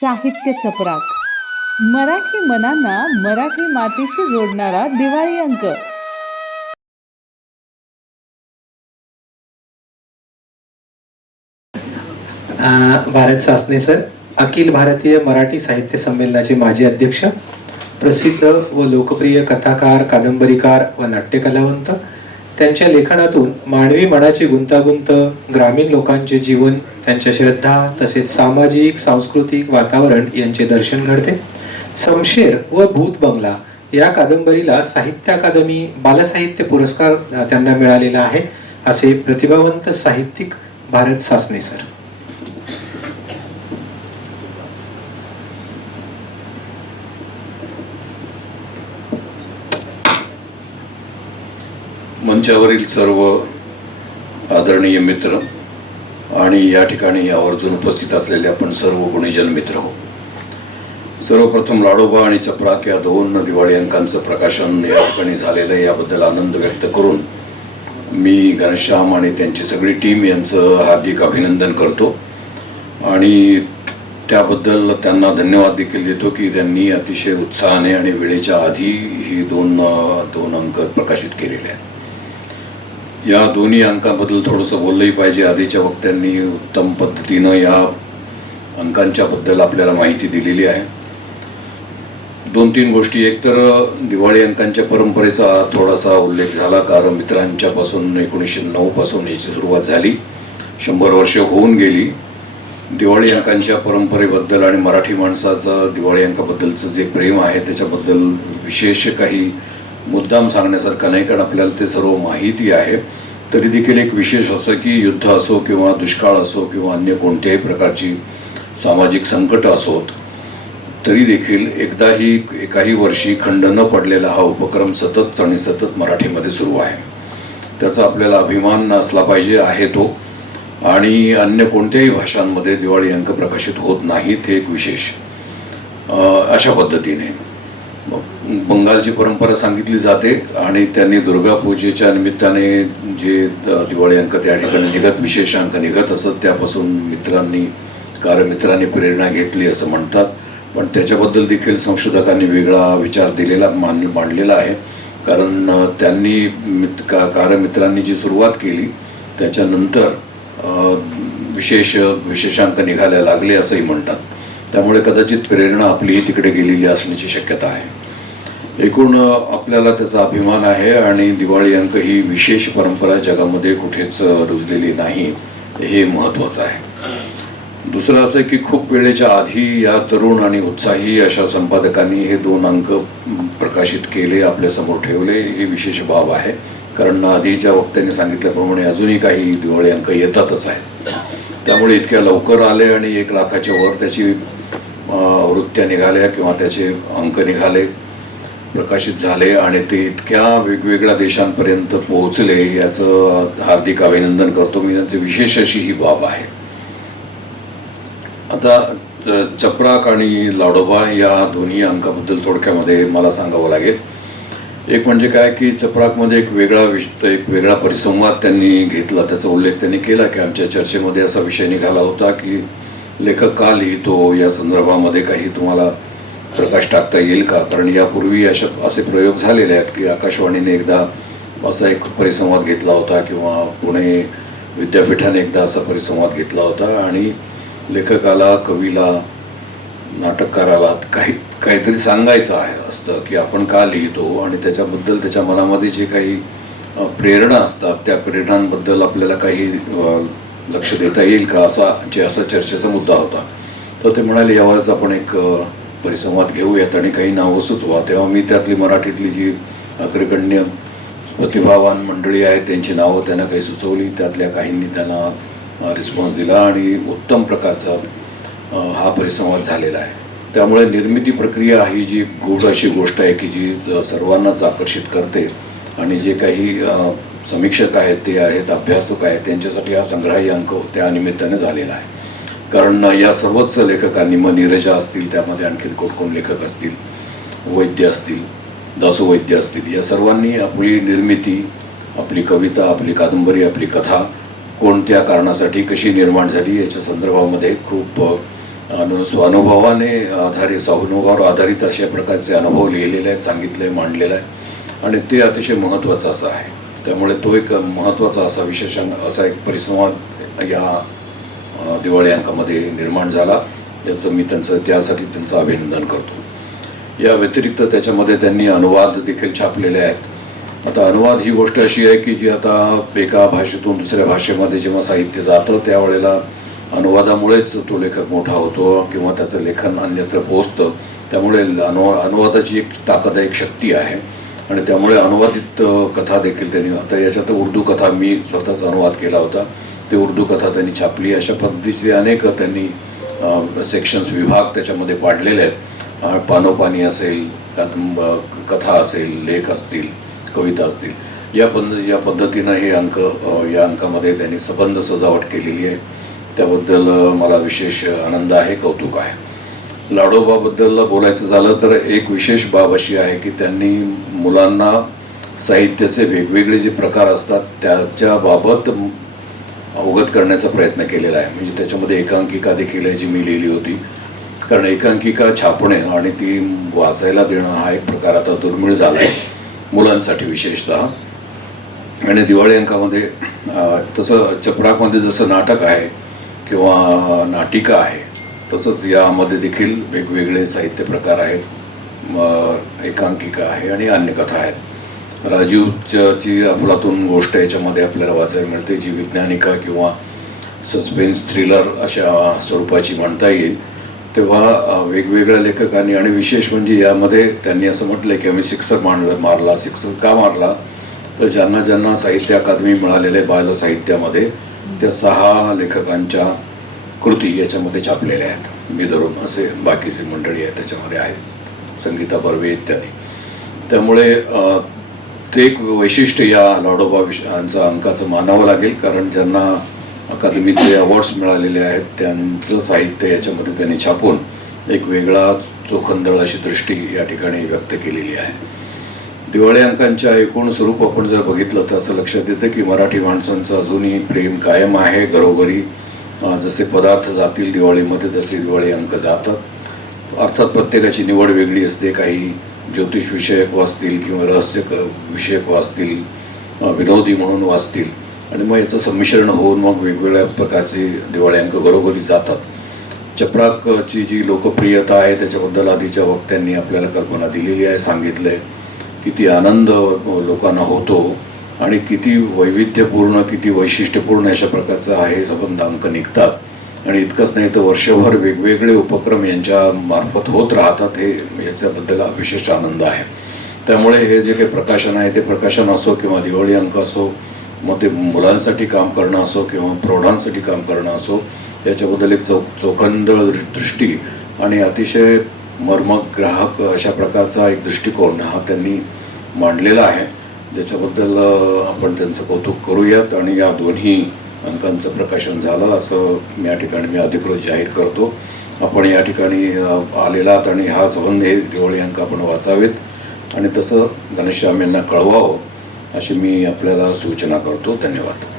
साहित्य चपराक. मराठी मनांना मराठी मातीशी जोडणारा दिवाळी अंक. भारत सासने सर अखिल भारतीय मराठी साहित्य संमेलनाचे माजी अध्यक्ष प्रसिद्ध व लोकप्रिय कथाकार कादंबरीकार व नाट्यकलावंत त्यांच्या लेखनातून मानवी मनाची गुंतागुंत ग्रामीण लोकांचे जीवन त्यांच्या श्रद्धा तसेच सामाजिक सांस्कृतिक वातावरण यांचे दर्शन घडते. समशेर व भूत बंगला या कादंबरीला साहित्य अकादमी बालसाहित्य पुरस्कार त्यांना मिळालेला आहे असे प्रतिभावंत साहित्यिक भारत सासने सर मंचावरील सर्व आदरणीय मित्र आणि या ठिकाणी आवर्जून उपस्थित असलेले आपण सर्व गुणीजन मित्र हो. सर्वप्रथम लाडोबा आणि चपराक या दोन दिवाळी अंकांचं प्रकाशन या ठिकाणी झालेलं आहे याबद्दल आनंद व्यक्त करून मी घनश्याम आणि त्यांची सगळी टीम यांचं हार्दिक अभिनंदन करतो. आणि त्याबद्दल त्यांना धन्यवाद देखील देतो की त्यांनी अतिशय उत्साहाने आणि वेळेच्या आधी ही दोन दोन अंक प्रकाशित केलेले आहेत. या दोन्ही अंकाबद्दल थोडंसं बोललंही पाहिजे. आधीच्या वक्त्यांनी उत्तम पद्धतीनं या अंकांच्याबद्दल आपल्याला माहिती दिलेली आहे. दोन तीन गोष्टी. एकतर दिवाळी अंकांच्या परंपरेचा थोडासा उल्लेख झाला. कारण मित्रांच्यापासून एकोणीसशे नऊपासून याची सुरुवात झाली. शंभर वर्ष होऊन गेली. दिवाळी अंकांच्या परंपरेबद्दल आणि मराठी माणसाचं दिवाळी अंकाबद्दलचं जे प्रेम आहे त्याच्याबद्दल विशेष काही मुद्दाम सांगण्यासारखं नाही कारण आपल्याला ते सर्व माहिती आहे. तरी देखील एक विशेष असं की युद्ध असो किंवा दुष्काळ असो किंवा अन्य कोणत्याही प्रकारची सामाजिक संकट असोत तरी देखील एकदाही एकाही वर्षी खंड न पडलेला हा उपक्रम सतत आणि सतत मराठीमध्ये सुरू आहे. त्याचा आपल्याला अभिमान असला पाहिजे आहे तो. आणि अन्य कोणत्याही भाषांमध्ये दिवाळी अंक प्रकाशित होत नाहीत हे एक विशेष अशा पद्धतीने. मग बंगालची परंपरा सांगितली जाते आणि त्यांनी दुर्गा पूजेच्या निमित्ताने जे द- दिवाळी अंक त्या ठिकाणी निघत विशेष अंक निघत असत त्यापासून मित्रांनी कारमित्रांनी प्रेरणा घेतली असं म्हणतात. पण त्याच्याबद्दल देखील संशोधकांनी वेगळा विचार दिलेला मान मांडलेला आहे. कारण त्यांनी मित का कारमित्रांनी जी सुरुवात केली त्याच्यानंतर विशेष विशेषांक निघायला लागले असंही म्हणतात. त्यामुळे कदाचित प्रेरणा आपलीही तिकडे गेलेली असण्याची शक्यता आहे. एकूण आपल्याला त्याचा अभिमान आहे आणि दिवाळी अंक ही विशेष परंपरा जगामध्ये कुठेच रुजलेली नाही. हे महत्त्वाचं आहे. दुसरं असं की खूप वेळेच्या आधी या तरुण आणि उत्साही अशा संपादकांनी हे दोन अंक प्रकाशित केले आपल्यासमोर ठेवले. ही विशेष बाब आहे. कारण आधीच्या वक्त्यांनी सांगितल्याप्रमाणे अजूनही काही दिवाळी अंक येतातच आहेत. त्यामुळे इतक्या लवकर आले आणि एक लाखाच्या वर त्याची वृत्त्या निघाल्या किंवा त्याचे अंक निघाले. प्रकाशित झाले आणि ते इतक्या वेगवेगळ्या देशांपर्यंत पोहोचले याचं हार्दिक अभिनंदन करतो मी. त्यांचे विशेष अशी ही बाब आहे. आता चपराक आणि लाडोबा या दोन्ही अंकाबद्दल थोडक्यामध्ये मला सांगावं लागेल. एक म्हणजे काय की चपराकमध्ये एक वेगळा विश एक वेगळा परिसंवाद त्यांनी घेतला त्याचा उल्लेख त्यांनी केला की आमच्या चर्चेमध्ये असा विषय निघाला होता की लेखक का लिहितो या संदर्भामध्ये काही तुम्हाला प्रकाश टाकता येईल का? कारण यापूर्वी अशा असे प्रयोग झालेले आहेत की आकाशवाणीने एकदा असा एक परिसंवाद घेतला होता किंवा पुणे विद्यापीठाने एकदा असा परिसंवाद घेतला होता आणि लेखकाला कवीला नाटककाराला काही काहीतरी सांगायचं आहे असतं की आपण का लिहितो आणि त्याच्याबद्दल त्याच्या मनामध्ये जे काही प्रेरणा असतात त्या प्रेरणांबद्दल आपल्याला काही लक्ष देता येईल का? असा जे असा चर्चेचा मुद्दा होता. तर ते म्हणाले यावरच आपण एक परिसंवाद घेऊयात आणि काही नावं सुचवा. तेव्हा मी त्यातली मराठीतली जी अग्रगण्य प्रतिभावान मंडळी आहेत त्यांची नावं त्यांना काही सुचवली. त्यातल्या काहींनी त्यांना रिस्पॉन्स दिला आणि उत्तम प्रकारचा हा परिसंवाद झालेला आहे. त्यामुळे निर्मिती प्रक्रिया ही जी गूढ अशी गोष्ट आहे की जी सर्वांनाच आकर्षित करते आणि जे काही समीक्षक आहेत ते आहेत अभ्यासक आहेत त्यांच्यासाठी हा संग्रही अंक त्या निमित्ताने झालेला आहे. कारण या सर्वच लेखकांनी मग नीरजा असतील त्यामध्ये आणखी कोण कोण लेखक असतील वैद्य असतील दासू वैद्य असतील या सर्वांनी आपली निर्मिती आपली कविता आपली कादंबरी आपली कथा कोणत्या कारणासाठी कशी निर्माण झाली याच्या संदर्भामध्ये खूप अनु स्वानुभवाने आधारित स्वानुभवावर आधारित अशा प्रकारचे अनुभव लिहिलेले आहेत सांगितले मांडलेलं आहे आणि ते अतिशय महत्त्वाचं असं आहे. त्यामुळे तो एक महत्त्वाचा असा विशेषण असा एक परिसंवाद या दिवाळी अंकामध्ये निर्माण झाला. याचं मी त्यांचं त्यासाठी त्यांचं अभिनंदन करतो. या व्यतिरिक्त त्याच्यामध्ये त्यांनी अनुवाद देखील छापलेले आहेत. आता अनुवाद ही गोष्ट अशी आहे की जी आता एका भाषेतून दुसऱ्या भाषेमध्ये जेव्हा साहित्य जातं त्यावेळेला अनुवादामुळेच तो लेखक मोठा होतो किंवा त्याचं लेखन अन्यत्र पोचतं त्यामुळे अनु अनुवादाची एक ताकद आहे, एक शक्ती आहे. आणि त्यामुळे अनुवादित कथा देखील त्यांनी आता याच्यात उर्दू कथा मी स्वतःच अनुवाद केला होता. ते उर्दू कथा त्यांनी छापली. अशा पद्धतीचे अनेक त्यांनी सेक्शन्स विभाग त्याच्यामध्ये पाडलेले आहेत. पानोपानी असेल कादंब कथा असेल लेख असतील कविता असतील. या पद्ध या पद्धतीनं हे अंक या अंकामध्ये त्यांनी सबंध सजावट केलेली आहे. त्याबद्दल मला विशेष आनंद आहे कौतुक आहे. लाडोबाबद्दल बोलायचं झालं तर एक विशेष बाब अशी आहे की त्यांनी मुलांना साहित्याचे वेगवेगळे जे प्रकार असतात त्याच्याबाबत अवगत करण्याचा प्रयत्न केलेला आहे. म्हणजे त्याच्यामध्ये एकांकिका देखील आहे जी मी लिहिली होती. कारण एकांकिका छापणे आणि ती वाचायला देणं हा एक प्रकार आता दुर्मिळ झाला आहे मुलांसाठी विशेषतः. आणि दिवाळी अंकामध्ये तसं चपराकमध्ये जसं नाटक आहे किंवा नाटिका आहे तसंच यामध्ये देखील वेगवेगळे साहित्य प्रकार आहेत. एकांकिका आहे आणि अन्य कथा आहेत. राजीवची अफलातून गोष्ट याच्यामध्ये आपल्याला वाचायला मिळते जी विज्ञानिका किंवा सस्पेन्स थ्रिलर अशा स्वरूपाची म्हणता येईल. तेव्हा वेगवेगळ्या लेखकांनी आणि विशेष म्हणजे यामध्ये त्यांनी असं म्हटलं की आम्ही सिक्सर मांडलं मारला सिक्सर का मारला? तर ज्यांना ज्यांना साहित्य अकादमी मिळालेले बाल साहित्यामध्ये त्या सहा लेखकांच्या कृती याच्यामध्ये छापलेल्या आहेत. मी धरून असे बाकीचे मंडळी आहेत त्याच्यामध्ये आहेत. संगीता बर्वे इत्यादी. त्यामुळे ते एक वैशिष्ट्य या लाडोबा विषयांचा अंकाचं मानावं लागेल कारण ज्यांना अकादमीचे अवॉर्ड्स मिळालेले आहेत त्यांचं साहित्य याच्यामध्ये त्यांनी छापून एक वेगळा चोखंदळ अशी दृष्टी या ठिकाणी व्यक्त केलेली आहे. दिवाळी अंकांच्या एकूण स्वरूप आपण जर बघितलं तर असं लक्षात येतं की मराठी माणसांचं अजूनही प्रेम कायम आहे घरोघरी जसे पदार्थ जातील दिवाळीमध्ये तसे दिवाळी अंक जातात. अर्थात प्रत्येकाची निवड वेगळी असते काही ज्योतिष विषयक वाचतील किंवा रहस्य क- विषयक वाचतील विनोदी म्हणून वाचतील. आणि मग याचं संमिश्रण होऊन मग वेगवेगळ्या प्रकारचे दिवाळी अंक घरोघरी जातात. चपराकची जी लोकप्रियता आहे त्याच्याबद्दल आधीच्या वक्त्यांनी आपल्याला कल्पना दिलेली आहे सांगितलं आहे किती आनंद लोकांना होतो आणि किती वैविध्यपूर्ण किती वैशिष्ट्यपूर्ण अशा प्रकारचं आहे संबंध अंक निघतात. आणि इतकंच नाही तर वर्षभर वेगवेगळे उपक्रम यांच्या मार्फत होत राहतात हे याच्याबद्दल विशेष आनंद आहे. त्यामुळे हे जे काही प्रकाशन आहे ते प्रकाशन असो किंवा दिवाळी अंक असो मग ते मुलांसाठी काम करणं असो किंवा प्रौढांसाठी काम करणं असो याच्याबद्दल एक चौ चौखंड दृष्टी आणि अतिशय मर्मग्राहक अशा प्रकारचा एक दृष्टिकोन हा त्यांनी मांडलेला आहे. ज्याच्याबद्दल आपण त्यांचं कौतुक करूयात आणि या दोन्ही अंकांचं प्रकाशन झालं असं या ठिकाणी मी अधिकृत जाहीर करतो. आपण या ठिकाणी आलेलात आणि हा संबंध हे दिवाळी अंक आपण वाचावेत. आणि तसं घनश्याम यांना कळवावं अशी मी आपल्याला सूचना करतो. धन्यवाद.